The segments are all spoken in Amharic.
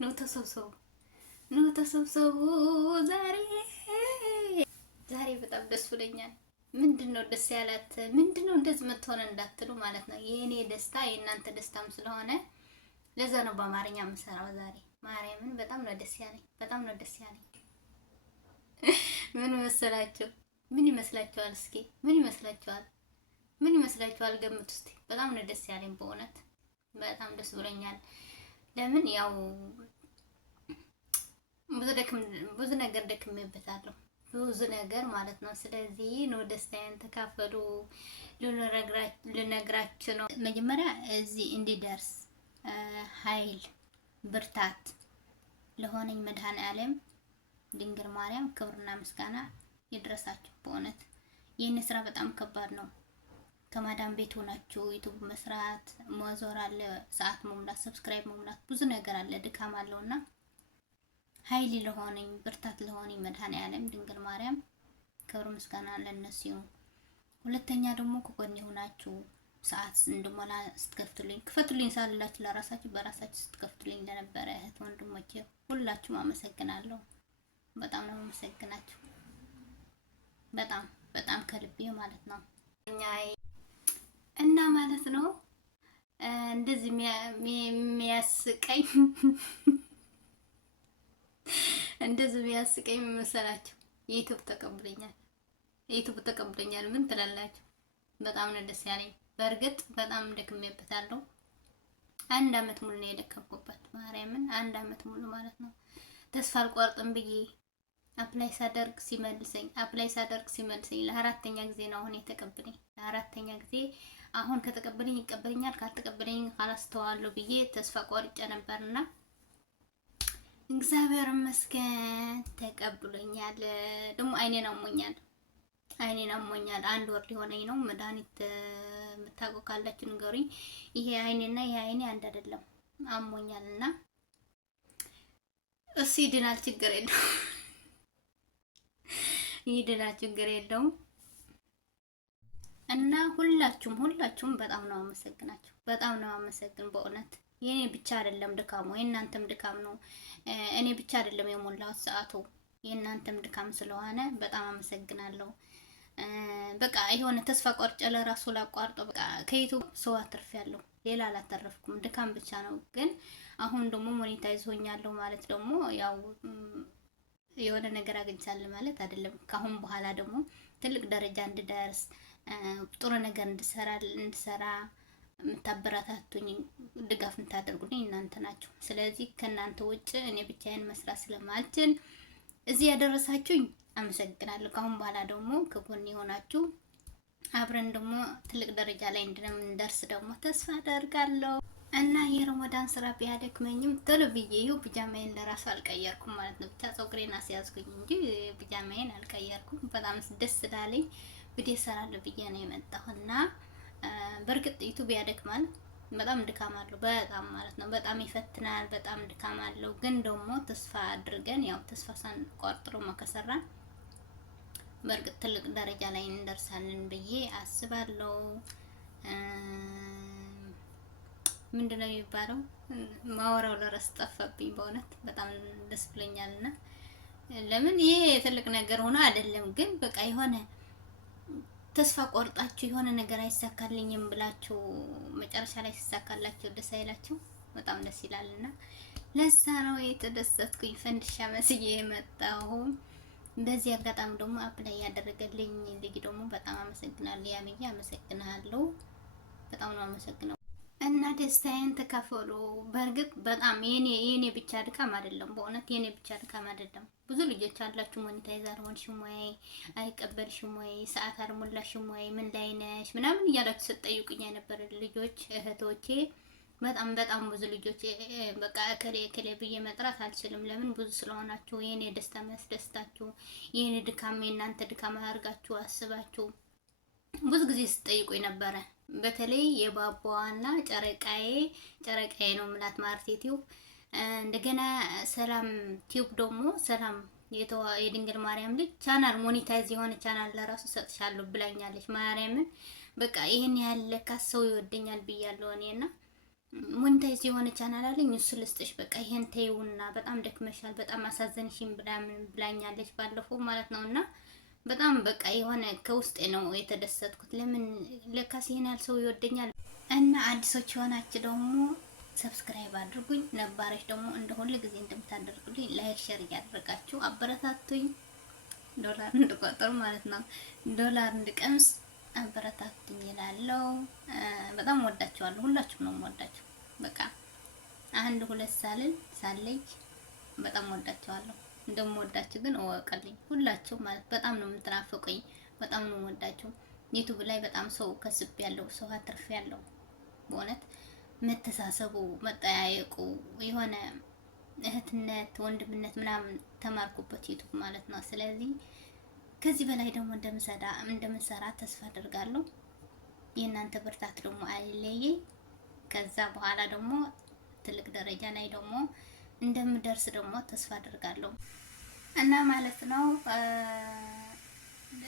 ነው ተሰብሰቡ ነው ተሰብሰቡ። ዛሬ በጣም ደስ ብሎኛል። ምንድነው ደስ ያላት? ምንድነው እንደዚህ መተሆነ እንዳትሉ ማለት ነው። የኔ ደስታ የእናንተ ደስታም ስለሆነ ለዛ ነው በአማርኛ የምሰራው ዛሬ። ማርያምን በጣም ነው ደስ ያለኝ፣ በጣም ነው ደስ ያለኝ። ምን መሰላችሁ? ምን ይመስላችኋል? እስኪ ምን ይመስላችኋል? ምን ይመስላችኋል? ገምቱ እስቲ። በጣም ነው ደስ ያለኝ በእውነት በጣም ደስ ብሎኛል። ለምን ያው ብዙ ነገር ደክሜበታለሁ፣ ብዙ ነገር ማለት ነው። ስለዚህ ነው ደስታዬን ተካፈሉ ልነግራችሁ ነው። መጀመሪያ እዚህ እንዲደርስ ኃይል ብርታት ለሆነኝ መድኃኔዓለም ድንግል ማርያም ክብርና ምስጋና ይድረሳችሁ። በእውነት ይህን ስራ በጣም ከባድ ነው። ከማዳም ቤት ሆናችሁ ዩቲዩብ መስራት መዞር አለ፣ ሰዓት መሙላት፣ ሰብስክራይብ መሙላት፣ ብዙ ነገር አለ፣ ድካም አለውና ኃይል ለሆነኝ ብርታት ለሆነኝ መድኃኔዓለም ድንግል ማርያም ክብር ምስጋና ለነሱ ይሁን። ሁለተኛ ደግሞ ከጎኔ ሆናችሁ ሰዓት እንድሞላ ስትከፍቱልኝ ክፈቱልኝ ሳልላችሁ ለራሳችሁ በራሳችሁ ስትከፍቱልኝ ለነበረ እህት ወንድሞቼ ሁላችሁም አመሰግናለሁ። በጣም ነው አመሰግናችሁ። በጣም በጣም ከልቤ ማለት ነው። እና ማለት ነው እንደዚህ የሚያስቀኝ እንደዚህ የሚያስቀኝ መሰላችሁ? ዩቲዩብ ተቀብለኛል። ምን ትላላችሁ? በጣም ነው ደስ ያለኝ። በእርግጥ በጣም ደክሜበታለሁ። 1 አመት ሙሉ ነው የደከምኩበት። ማርያምን 1 አመት ሙሉ ማለት ነው። ተስፋ አልቆርጥም ብዬ አፕላይ ሳደርግ ሲመልሰኝ ለአራተኛ ጊዜ ነው አሁን የተቀበለኝ። ለአራተኛ ጊዜ አሁን ከተቀበለኝ ይቀበለኛል፣ ካልተቀበለኝ ካላስተዋለሁ ብዬ ተስፋ ቆርጬ ነበርና እግዚአብሔር ይመስገን ተቀብሎኛል። ደግሞ አይኔን አሞኛል። 1 ወር ሊሆነኝ ነው። መድኃኒት የምታውቁ ካላችሁ ንገሩኝ። ይሄ አይኔና ይሄ አይኔ አንድ አይደለም፣ አሞኛልና እሱ ይድናል፣ ችግር የለውም። ይድናል፣ ችግር የለውም። እና ሁላችሁም በጣም ነው አመሰግናችሁ። በጣም ነው አመሰግን በእውነት የኔ ብቻ አይደለም ድካሙ፣ የእናንተም ድካም ነው። እኔ ብቻ አይደለም የሞላሁት ሰዓቱ፣ የእናንተም ድካም ስለሆነ በጣም አመሰግናለሁ። በቃ የሆነ ተስፋ ቆርጬ ለራሱ ላቋርጦ በቃ ከዩቲዩብ ሰው አትርፌያለሁ፣ ሌላ አላተረፍኩም። ድካም ብቻ ነው። ግን አሁን ደግሞ ሞኔታይዝ ሆኛለሁ ማለት ደግሞ ያው የሆነ ነገር አግኝቻለሁ ማለት አይደለም። ካሁን በኋላ ደግሞ ትልቅ ደረጃ እንድደርስ ጥሩ ነገር እንድሰራ የምታበረታቱኝ ድጋፍ የምታደርጉልኝ እናንተ ናችሁ። ስለዚህ ከእናንተ ውጭ እኔ ብቻዬን መስራት ስለማልችል እዚህ ያደረሳችሁኝ አመሰግናለሁ። ካሁን በኋላ ደግሞ ከጎን የሆናችሁ አብረን ደግሞ ትልቅ ደረጃ ላይ እንደምንደርስ ደግሞ ተስፋ አደርጋለሁ። እና የረመዳን ስራ ቢያደክመኝም ቶሎ ብዬ ይኸው ፒጃማዬን ለራሱ አልቀየርኩም ማለት ነው። ብቻ ፀጉሬን አስያዝኩኝ እንጂ ፒጃማዬን አልቀየርኩም። በጣም ደስ ስላለኝ ቪዲዮ እሰራለሁ ብዬ ነው የመጣሁና በእርግጥ ዩቲዩብ ያደክማል፣ በጣም ድካም አለው፣ በጣም ማለት ነው። በጣም ይፈትናል፣ በጣም ድካም አለው። ግን ደግሞ ተስፋ አድርገን ያው ተስፋ ሳንቆርጥ ከሰራን በእርግጥ ትልቅ ደረጃ ላይ እንደርሳለን ብዬ አስባለሁ። ምንድነው የሚባለው? ማወራው ለራስ ጠፋብኝ። በእውነት በጣም ደስ ብሎኛልና ለምን ይሄ ትልቅ ነገር ሆኖ አይደለም፣ ግን በቃ የሆነ ተስፋ ቆርጣችሁ የሆነ ነገር አይሳካልኝም ብላችሁ መጨረሻ ላይ ሲሳካላችሁ ደስ አይላችሁ? በጣም ደስ ይላልና ለዛ ነው የተደሰትኩኝ። ፈንድሻ መስዬ የመጣሁ። በዚህ አጋጣሚ ደግሞ አፕላይ ያደረገልኝ ልጅ ደግሞ በጣም አመሰግናለሁ። ያምዬ አመሰግናለሁ። በጣም ነው አመሰግናለሁ። እና ደስታዬን ተካፈሉ። በእርግጥ በጣም የኔ ብቻ ድካም አይደለም፣ በእውነት የኔ ብቻ ድካም አይደለም። ብዙ ልጆች አላችሁ ሞኔታይዝ አልሆንሽም ወይ፣ አይቀበልሽም ወይ፣ ሰዓት አልሞላሽም ወይ፣ ምን ላይ ነሽ ምናምን እያላችሁ ስትጠይቁኝ የነበረ ልጆች እህቶቼ፣ በጣም ብዙ ልጆች በቃ እከሌ ብዬ መጥራት አልችልም። ለምን ብዙ ስለሆናችሁ የኔ ደስታ የሚያስደስታችሁ የኔ ድካም የእናንተ ድካም አድርጋችሁ አስባችሁ ብዙ ጊዜ ስትጠይቁኝ ነበረ። በተለይ የባባዋና ጨረቃዬ ነው ምላት ማርቴ ቲዩብ፣ እንደገና ሰላም ቲዩብ ደግሞ ሰላም የድንግል ማርያም ልጅ ቻናል ሞኔታይዝ የሆነ ቻናል ለራሱ ሰጥሻለሁ ብላኛለች። ማርያምን በቃ ይሄን ያህል ለካ ሰው ይወደኛል ብያለሁ እኔና ሞኔታይዝ የሆነ ቻናል አለኝ እሱ ልስጥሽ፣ በቃ ይሄን ተይውና በጣም ደክመሻል፣ በጣም አሳዘንሽኝ ብላኛለች ባለፈው ማለት ነው። እና በጣም በቃ የሆነ ከውስጤ ነው የተደሰትኩት። ለምን ለካስ ይሄን ያህል ሰው ይወደኛል። እና አዲሶች የሆናችሁ ደግሞ ሰብስክራይብ አድርጉኝ፣ ነባሮች ደግሞ እንደ ሁሉ ጊዜ እንደምታደርጉልኝ ላይክ ሼር እያደረጋችሁ አበረታቱኝ። ዶላር እንድቆጥር ማለት ነው፣ ዶላር እንድቀምስ አበረታቱኝ እላለሁ። በጣም ወዳችኋለሁ፣ ሁላችሁም ነው የምወዳችሁ። በቃ አንድ ሁለት ሳለኝ በጣም ወዳችኋለሁ። እንደምወዳችሁ ግን እወቅልኝ ሁላችሁ ማለት በጣም ነው የምትናፍቁኝ፣ በጣም ነው የምወዳችሁ። ዩቲዩብ ላይ በጣም ሰው ከስብ ያለው ሰው አትርፍ ያለው በእውነት መተሳሰቡ፣ መጠያየቁ የሆነ እህትነት ወንድምነት ምናምን ተማርኩበት ዩቲዩብ ማለት ነው። ስለዚህ ከዚህ በላይ ደግሞ እንደምሰራ ተስፋ አደርጋለሁ። የእናንተ ብርታት ደግሞ አይለየኝ። ከዛ በኋላ ደግሞ ትልቅ ደረጃ ላይ ደግሞ እንደምደርስ ደግሞ ተስፋ አደርጋለሁ እና ማለት ነው።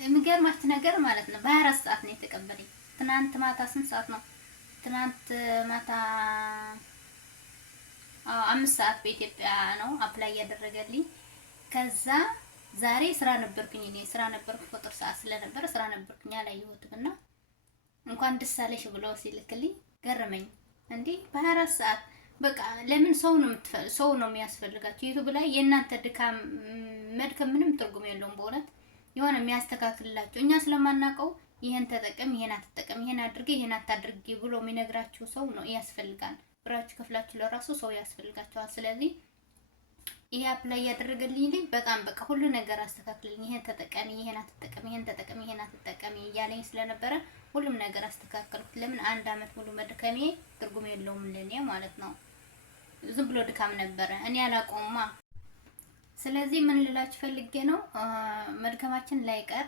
የሚገርማችሁ ነገር ማለት ነው በ24 ሰዓት ነው የተቀበለኝ። ትናንት ማታ ስንት ሰዓት ነው? ትናንት ማታ 5 ሰዓት በኢትዮጵያ ነው አፕላይ ያደረገልኝ። ከዛ ዛሬ ስራ ነበርኩኝ፣ እኔ ስራ ነበርኩ፣ ቁጥር ሰዓት ስለነበረ ስራ ነበርኩኝ አላየሁትም። እና እንኳን ደስ አለሽ ብለው ሲልክልኝ ገረመኝ። እንዴ በ24 ሰዓት በቃ ለምን ሰው ነው የሚያስፈልጋችሁ? ዩቲዩብ ላይ የእናንተ ድካም መድከም ምንም ትርጉም የለውም በእውነት የሆነ የሚያስተካክልላችሁ። እኛ ስለማናውቀው ይሄን ተጠቀም፣ ይሄን አትጠቀም፣ ይሄን አድርጊ፣ ይሄን አታድርጊ ብሎ የሚነግራችሁ ሰው ነው ያስፈልጋል። ብራችሁ ከፍላችሁ ለራሱ ሰው ያስፈልጋችኋል። ስለዚህ ይሄ አፕላይ ያደረገልኝ ልጅ በጣም በቃ ሁሉ ነገር አስተካክልልኝ፣ ይሄን ተጠቀሚ፣ ይሄን አትጠቀሚ፣ ይሄን ተጠቀሚ፣ ይሄን አትጠቀሚ እያለኝ ስለነበረ ሁሉም ነገር አስተካከልኩት። ለምን 1 አመት ሙሉ መድከሜ ትርጉም የለውም ለኔ ማለት ነው። ዝም ብሎ ድካም ነበረ፣ እኔ አላቆማ። ስለዚህ ምን ልላችሁ ፈልጌ ነው መድከማችን ላይቀር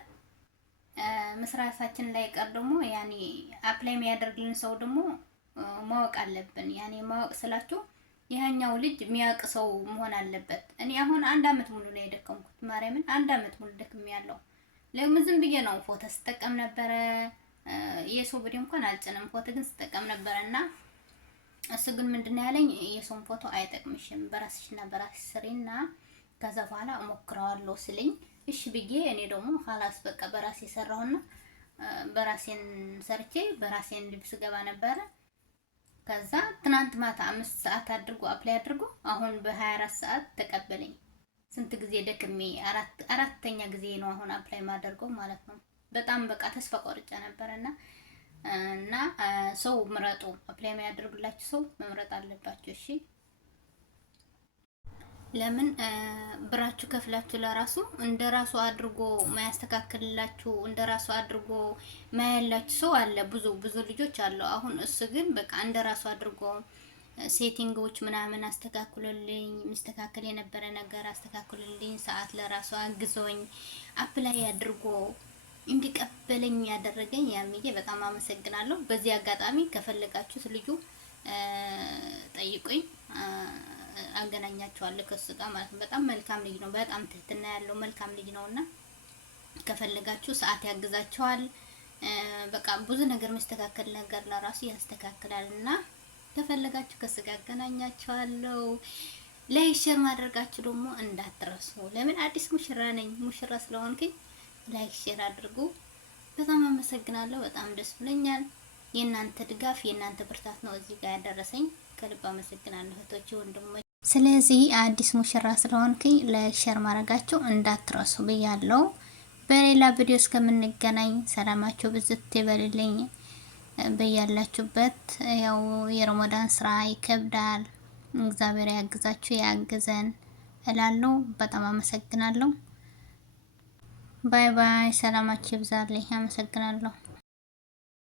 መስራታችን ላይቀር ደግሞ ያኔ አፕላይ የሚያደርግልን ሰው ደግሞ ማወቅ አለብን። ያኔ ማወቅ ስላችሁ ይሄኛው ልጅ የሚያውቅ ሰው መሆን አለበት። እኔ አሁን 1 አመት ሙሉ ነው የደከምኩት። ማርያምን 1 አመት ሙሉ ደክሜያለሁ። ለምን ዝም ብዬ ነው ፎቶ ስጠቀም ነበረ። የሰው ቪዲዮ እንኳን አልጭንም፣ ፎቶ ግን ስጠቀም ነበረ። እና እሱ ግን ምንድነው ያለኝ የሰውን ፎቶ አይጠቅምሽም፣ በራስሽና በራስሽ ስሪና ከዛ በኋላ እሞክረዋለሁ ስለኝ እሺ ብዬ እኔ ደግሞ ኻላስ በቃ በራሴ ሰራውና በራሴን ሰርቼ በራሴን ልብስ ገባ ነበረ። ከዛ ትናንት ማታ 5 ሰዓት አድርጎ አፕላይ አድርጎ አሁን በ24 ሰዓት ተቀበለኝ። ስንት ጊዜ ደክሜ አራተኛ ጊዜ ነው አሁን አፕላይ ማደርገው ማለት ነው። በጣም በቃ ተስፋ ቆርጬ ነበርና እና ሰው ምረጡ፣ አፕላይ የሚያደርጉላችሁ ሰው መምረጥ አለባችሁ። እሺ ለምን ብራችሁ ከፍላችሁ ለራሱ እንደራሱ አድርጎ ማያስተካክልላችሁ እንደራሱ አድርጎ ማያላችሁ ሰው አለ። ብዙ ልጆች አሉ። አሁን እሱ ግን በቃ እንደራሱ አድርጎ ሴቲንጎች ምናምን አስተካክሎልኝ ሚስተካከል የነበረ ነገር አስተካክሎልኝ ሰዓት ለራሱ አግዞኝ አፕላይ አድርጎ እንዲቀበለኝ ያደረገኝ ያምዬ በጣም አመሰግናለሁ። በዚህ አጋጣሚ ከፈለጋችሁት ልጁ ጠይቁኝ፣ አገናኛቸዋለሁ ከሱ ጋር ማለት ነው። በጣም መልካም ልጅ ነው። በጣም ትህትና ያለው መልካም ልጅ ነውና ከፈለጋችሁ ሰዓት ያግዛቸዋል። በቃ ብዙ ነገር መስተካከል ነገር ለራሱ ያስተካክላልና ከፈለጋችሁ ከሱ ጋር አገናኛቸዋለሁ። ላይክ ሼር ማድረጋችሁ ደግሞ እንዳትረሱ። ለምን አዲስ ሙሽራ ነኝ። ሙሽራ ስለሆንኩኝ ላይክ ሼር አድርጉ። በጣም አመሰግናለሁ። በጣም ደስ ብሎኛል። የእናንተ ድጋፍ የእናንተ ብርታት ነው እዚህ ጋር ያደረሰኝ። ከልብ አመሰግናለሁ እህቶቼ ወንድሞቼ። ስለዚህ አዲስ ሙሽራ ስለሆንኩኝ ላይክ ሼር ማድረጋችሁ እንዳትረሱ ብያለሁ። በሌላ ቪዲዮ እስከምንገናኝ ሰላማችሁ ብዝት ይበልልኝ በያላችሁበት። ያው የረመዳን ስራ ይከብዳል። እግዚአብሔር ያግዛችሁ ያግዘን እላለሁ። በጣም አመሰግናለሁ። ባይ ባይ። ሰላማችሁ ይብዛልኝ። አመሰግናለሁ።